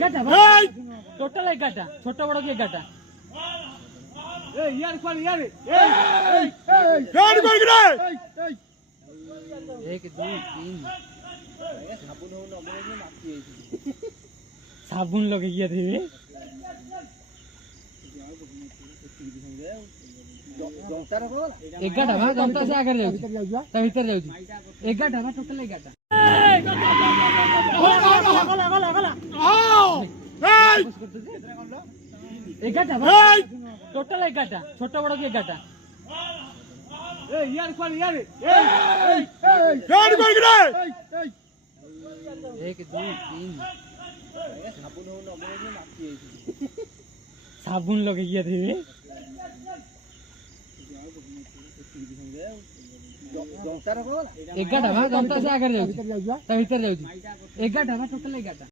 11টা ভাই টোটাল 11টা ছোট বড় কি 11টা এই ইয়ার কোন ইয়ার এই গাড়ি কর রে 1 2 3 সাবুন হলো নবরে মাছি হইছে সাবুন লগে গিয়া দিবি 11টা ভাই জনতা সে আগে যাଉଛି তা ভিতর যাଉଛି 11টা ভাই টোটাল 11টা এগারটা ভাই টোটাল 11টা ছোট বড় কি 11টা এই ইয়ার কোন ইয়ার এই গাড়ি কর রে 1 2 3 সাবুন হলো নবরে মাছি হইছে সাবুন লগে গিয়া দিবি 11টা ভাই জনতা সে আগে যাଉଛି তা ভিতর যাଉଛି 11টা ভাই টোটাল 11টা